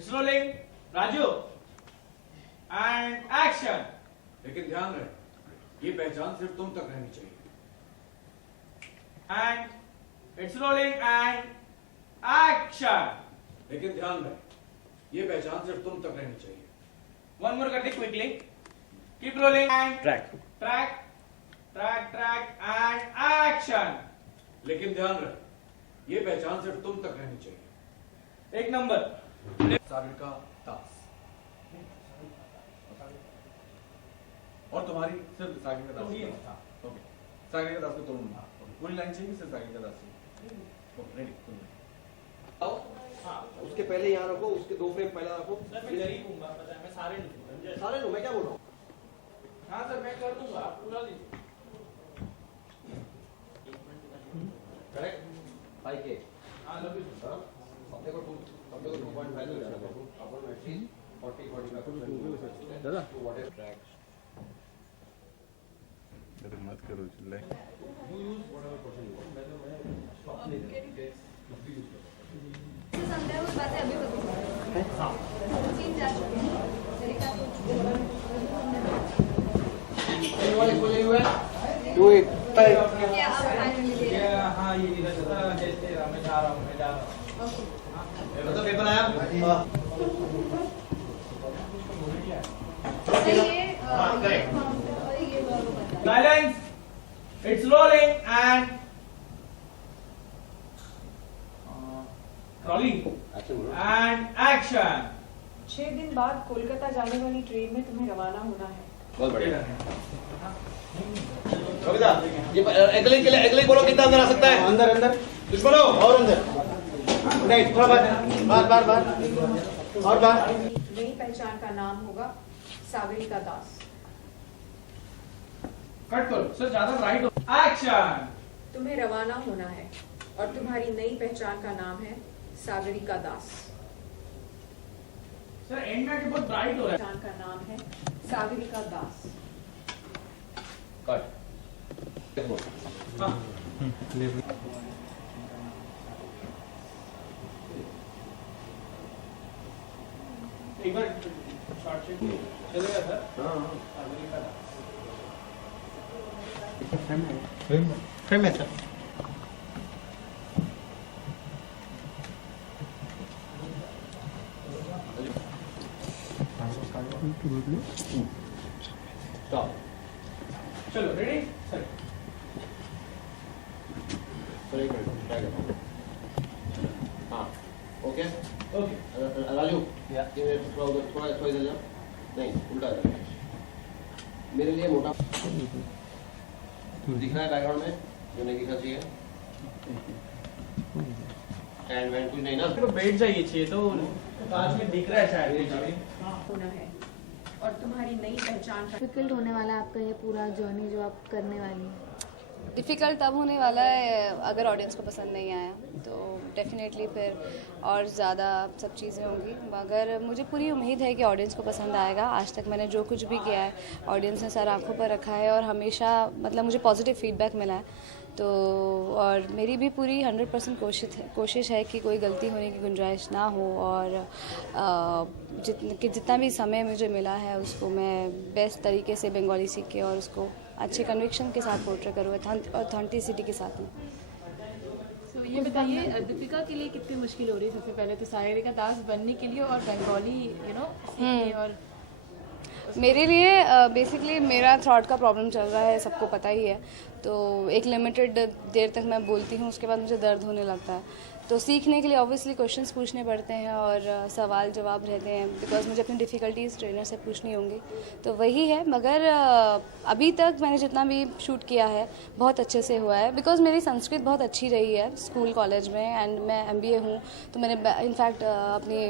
It's rolling. Raju. And action. लेकिन ध्यान रहे, ये पहचान सिर्फ तुम तक रहनी चाहिए। And it's rolling and action. लेकिन ध्यान रहे, ये पहचान सिर्फ तुम तक रहनी चाहिए। One more करते quickly. Keep rolling and Track. and action. लेकिन ध्यान रहे, ये पहचान सिर्फ तुम तक रहनी चाहिए। एक नंबर। सागरिका दास। और तुम्हारी सिर्फ सागरिका दास। ओके, सागरिका दास को तोड़ूं ना। पूरी लाइन चाहिए सिर्फ सागरिका दास की। Okay, ready. उसके पहले यहाँ रखो, उसके 2 फ्रेम पहले रखो। सर मैं जरी दूंगा, पता है मैं सारे लूंगा। सारे लो, मैं क्या बोल रहा हूँ? हाँ सर मैं कर दूंगा, आप पूरा लीजिए। Correct 5K। हाँ लव यू। अपने को 2.5 मिल जाएगा। अपन मैक्सिम 40-45 दादा व्हाट इज ट्रैक। मत करो चिल्ले। You use whatever person you want. मैं स्टॉप नहीं देता। संदर्भ बातें अभी बताइए। हाँ। 3 जा चुके हैं। तरीका तो वाले बोले हुए डू इट क्या आप फाइनली दे रहे हैं? हाँ ये लिखा था जय श्री राम, मैं जा रहा हूँ। मतलब पेपर आया? सर ये और ये वो बताइए। Silence. It's rolling and rolling and action. 6 दिन बाद कोलकाता जाने वाली ट्रेन में तुम्हें रवाना होना है। बहुत बढ़िया। कविता, ये अगले बोलो कितना अंदर आ सकता है? अंदर दुश्मनों और अंदर। नहीं, थोड़ा बार और बार। नई पहचान का नाम होगा सागरिका दास। कट करो सर, ज्यादा राइट हो। एक्शन। तुम्हें रवाना होना है और तुम्हारी नई पहचान का नाम है सागरिका दास। सर एंड में बहुत ब्राइट हो रहा है। पहचान का नाम है सागरिका दास। कट। हाँ। एक बार शॉर्ट शेट चलेगा सर? हाँ। फ्रेम में सर। स्टॉप। चलो रेडी सर। सर एक मिनट ट्राई करो। हाँ, ओके। ओके। राजू, ये थोड़ा इधर जाओ। नहीं, उल्टा जाओ। मेरे लिए मोटा दिख रहा है बैकग्राउंड में जो नहीं दिखना चाहिए। एंड वैन कुछ नहीं ना। तो बैठ जाइए चाहिए तो कांच में दिख रहा है शायद। होना है और तुम्हारी नई पहचान का डिफिकल्ट होने वाला है आपका ये पूरा जर्नी जो आप करने वाली हैं। डिफ़िकल्ट तब होने वाला है अगर ऑडियंस को पसंद नहीं आया तो डेफिनेटली फिर और ज़्यादा सब चीज़ें होंगी, मगर मुझे पूरी उम्मीद है कि ऑडियंस को पसंद आएगा। आज तक मैंने जो कुछ भी किया है ऑडियंस ने सर आंखों पर रखा है और हमेशा मतलब मुझे पॉजिटिव फीडबैक मिला है। तो और मेरी भी पूरी 100% कोशिश है कि कोई गलती होने की गुंजाइश ना हो और जितना भी समय मुझे मिला है उसको मैं बेस्ट तरीके से बंगाली सीख के और उसको अच्छे कन्विक्शन के साथ पोर्ट्रे करूँ, ऑथेंटिसिटी के साथ में। तो ये बताइए दीपिका के लिए कितनी मुश्किल हो रही है सबसे पहले तो सागरिका दास बनने के लिए और बंगाली और मेरे लिए बेसिकली मेरा थ्रॉट का प्रॉब्लम चल रहा है, सबको पता ही है। तो एक लिमिटेड देर तक मैं बोलती हूँ, उसके बाद मुझे दर्द होने लगता है। तो सीखने के लिए ऑब्वियसली क्वेश्चंस पूछने पड़ते हैं और सवाल जवाब रहते हैं, बिकॉज मुझे अपनी डिफ़िकल्टीज ट्रेनर से पूछनी होंगी। तो वही है, मगर अभी तक मैंने जितना भी शूट किया है बहुत अच्छे से हुआ है, बिकॉज मेरी संस्कृत बहुत अच्छी रही है स्कूल कॉलेज में एंड मैं MBA हूँ। तो मैंने इनफैक्ट अपनी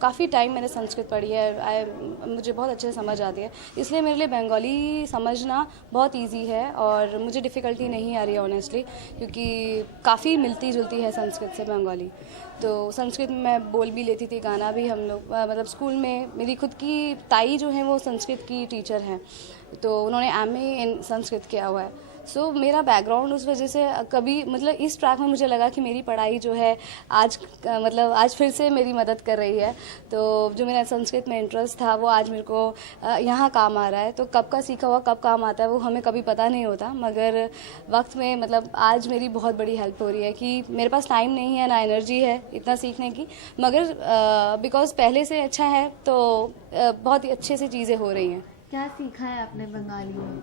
काफ़ी टाइम मैंने संस्कृत पढ़ी है, मुझे बहुत अच्छे से समझ आती है, इसलिए मेरे लिए बंगाली समझना बहुत ईजी है और मुझे डिफ़िकल्टी नहीं आ रही है ऑनेस्टली, क्योंकि काफ़ी मिलती जुलती है संस्कृत से बंगाली। तो संस्कृत में मैं बोल भी लेती थी, गाना भी हम लोग मतलब स्कूल में मेरी खुद की ताई जो है वो संस्कृत की टीचर हैं, तो उन्होंने MA इन संस्कृत किया हुआ है। सो मेरा बैकग्राउंड उस वजह से कभी मतलब इस ट्रैक में मुझे लगा कि मेरी पढ़ाई जो है आज मतलब आज फिर से मेरी मदद कर रही है। तो जो मेरा संस्कृत में इंटरेस्ट था वो आज मेरे को यहाँ काम आ रहा है। तो कब का सीखा हुआ कब काम आता है वो हमें कभी पता नहीं होता, मगर वक्त में मतलब आज मेरी बहुत बड़ी हेल्प हो रही है कि मेरे पास टाइम नहीं है ना एनर्जी है इतना सीखने की, मगर बिकॉज पहले से अच्छा है तो बहुत ही अच्छे से चीज़ें हो रही हैं। क्या सीखा है आपने बंगाली में?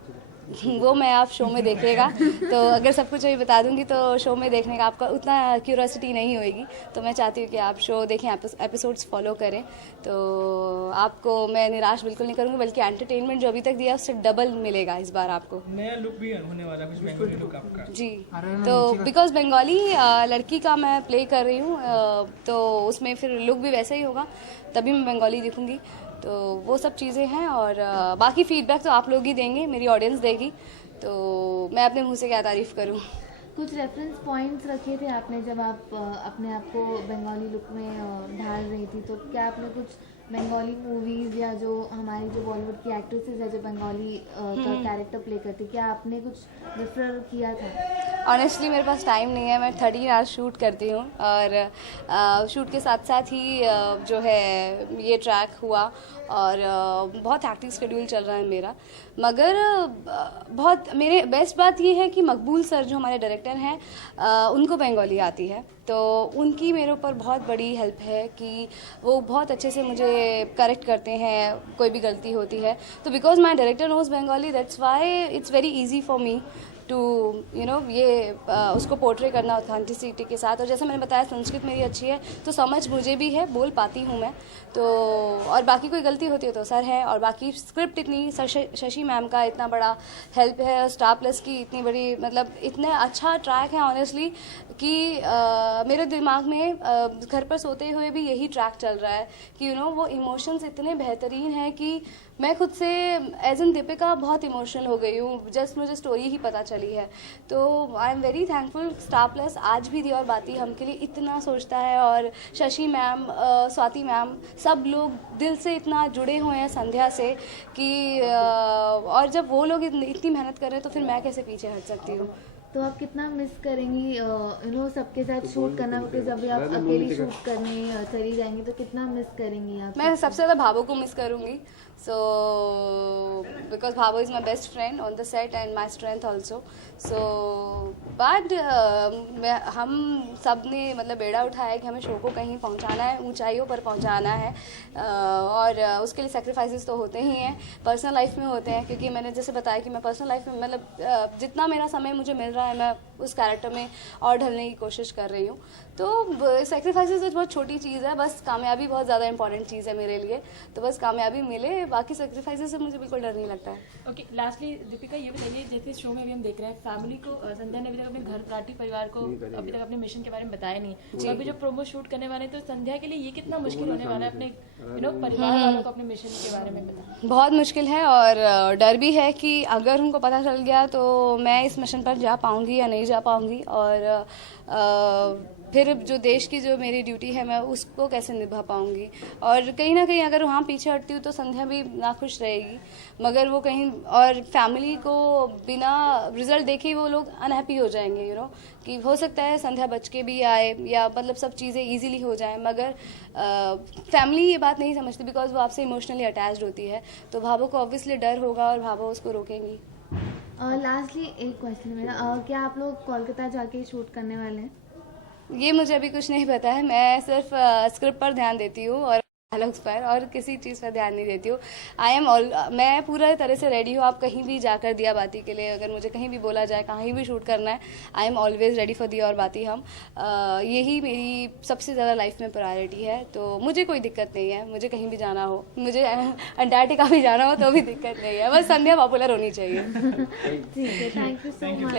वो मैं आप शो में देखिएगा, तो अगर सब कुछ अभी बता दूंगी तो शो में देखने का आपका उतना क्यूरोसिटी नहीं होएगी। तो मैं चाहती हूँ कि आप शो देखें, एपिसोड्स फॉलो करें, तो आपको मैं निराश बिल्कुल नहीं करूँगी, बल्कि एंटरटेनमेंट जो अभी तक दिया उससे डबल मिलेगा इस बार आपको। नया लुक भी होने वाला है, कुछ बंगाली लुक आपका। जी, तो बिकॉज बंगाली लड़की का मैं प्ले कर रही हूँ, तो उसमें फिर लुक भी वैसा ही होगा, तभी मैं बंगाली दिखूँगी। तो वो सब चीज़ें हैं, और बाकी फीडबैक तो आप लोग ही देंगे, मेरी ऑडियंस देगी, तो मैं अपने मुंह से क्या तारीफ़ करूं। कुछ रेफरेंस पॉइंट्स रखे थे आपने जब आप अपने आप को बंगाली लुक में ढाल रही थी, तो क्या आपने कुछ बंगाली मूवीज़ या जो हमारी जो बॉलीवुड की एक्ट्रेसेस है जो बंगाली का कैरेक्टर प्ले करती, क्या आपने कुछ रेफर किया था? ऑनेस्टली मेरे पास टाइम नहीं है, मैं 13 आवर्स शूट करती हूँ, और शूट के साथ साथ ही जो है ये ट्रैक हुआ, और बहुत एक्टिव शेड्यूल चल रहा है मेरा। मगर बहुत मेरे बेस्ट बात ये है कि मकबूल सर जो हमारे डायरेक्टर हैं उनको बंगाली आती है, तो उनकी मेरे ऊपर बहुत बड़ी हेल्प है कि वो बहुत अच्छे से मुझे करेक्ट करते हैं कोई भी गलती होती है। तो because my director knows Bengali, that's why it's very easy for me to ये उसको पोर्ट्रे करना ऑथेंटिसिटी के साथ। और जैसे मैंने बताया संस्कृत मेरी अच्छी है, तो समझ मुझे भी है, बोल पाती हूँ मैं, तो और बाकी कोई गलती होती है तो सर है, और बाकी स्क्रिप्ट इतनी शशि मैम का इतना बड़ा हेल्प है, और स्टार प्लस की इतनी बड़ी मतलब इतना अच्छा ट्रैक है ऑनेस्टली कि मेरे दिमाग में घर पर सोते हुए भी यही ट्रैक चल रहा है कि वो इमोशंस इतने बेहतरीन हैं कि मैं खुद से एज एन दीपिका बहुत इमोशनल हो गई हूँ, जस्ट मुझे स्टोरी ही पता चली है। तो I am very thankful, star plus आज भी दी और बाती हम के लिए इतना सोचता है, और शशि मैम, स्वाति मैम, सब लोग दिल से इतना जुड़े हुए हैं संध्या से कि और जब वो लोग इतनी मेहनत कर रहे हैं तो फिर मैं कैसे पीछे हट सकती हूँ। तो आप कितना मिस करेंगी सबके साथ शूट करना, क्योंकि जब भी आप अकेली शूट करने चली जाएंगी तो कितना मिस करेंगी आप? मैं सबसे ज़्यादा भावो को मिस करूँगी, सो बिकॉज भावो is my best friend on the set and my strength also. So but हम सब ने मतलब बेड़ा उठाया है कि हमें शो को कहीं पहुंचाना है, ऊंचाइयों पर पहुंचाना है, और उसके लिए सेक्रीफाइसेस तो होते ही हैं, पर्सनल लाइफ में होते हैं, क्योंकि मैंने जैसे बताया कि मैं पर्सनल लाइफ में मतलब जितना मेरा समय मुझे मिल रहा है मैं उस कैरेक्टर में और ढलने की कोशिश कर रही हूँ। तो सेक्रीफाइसेस बहुत छोटी चीज़ है, बस कामयाबी बहुत ज़्यादा इंपॉर्टेंट चीज़ है मेरे लिए, तो बस कामयाबी मिले, बाकी सेक्रीफाइसेस से मुझे बिल्कुल डर नहीं लगता है। ओके, लास्टली दीपिका ये बताइए, जैसे शो में भी हम देख रहे हैं फैमिली को, संध्या ने अभी तक अपने घर पार्टी परिवार को अभी तक अपने मिशन के बारे में बताया नहीं, अभी जो प्रोमो शूट करने वाले हैं, तो संध्या के लिए ये कितना मुश्किल होने वाला है अपने परिवार वालों को अपने मिशन के बारे में बताना? बहुत मुश्किल है, और डर भी है कि अगर उनको पता चल गया तो मैं इस मिशन पर जा पाऊँगी या नहीं जा पाऊँगी, और फिर जो देश की जो मेरी ड्यूटी है मैं उसको कैसे निभा पाऊँगी। और कहीं ना कहीं अगर वहाँ पीछे हटती हूँ तो संध्या भी नाखुश रहेगी, मगर वो कहीं और फैमिली को बिना रिजल्ट देखे ही वो लोग अनहैप्पी हो जाएंगे, कि हो सकता है संध्या बच के भी आए या मतलब सब चीज़ें इजीली हो जाएं, मगर फैमिली ये बात नहीं समझती बिकॉज वो आपसे इमोशनली अटैच्ड होती है, तो भावो को ऑब्वियसली डर होगा और भावो उसको रोकेंगी। लास्टली एक क्वेश्चन मेरा, क्या आप लोग कोलकाता जाके शूट करने वाले हैं? ये मुझे अभी कुछ नहीं पता है, मैं सिर्फ स्क्रिप्ट पर ध्यान देती हूँ और डायलॉग्स पर, और किसी चीज़ पर ध्यान नहीं देती हूँ। मैं पूरा तरह से रेडी हूँ, आप कहीं भी जाकर दिया बाती के लिए अगर मुझे कहीं भी बोला जाए कहीं भी शूट करना है, I am always ready for दिया और बाती। हम यही मेरी सबसे ज़्यादा लाइफ में प्रायोरिटी है, तो मुझे कोई दिक्कत नहीं है, मुझे कहीं भी जाना हो, मुझे अंटार्कटिका भी जाना हो तो भी दिक्कत नहीं है, बस संध्या पॉपुलर होनी चाहिए। ठीक है, थैंक यू सो मच।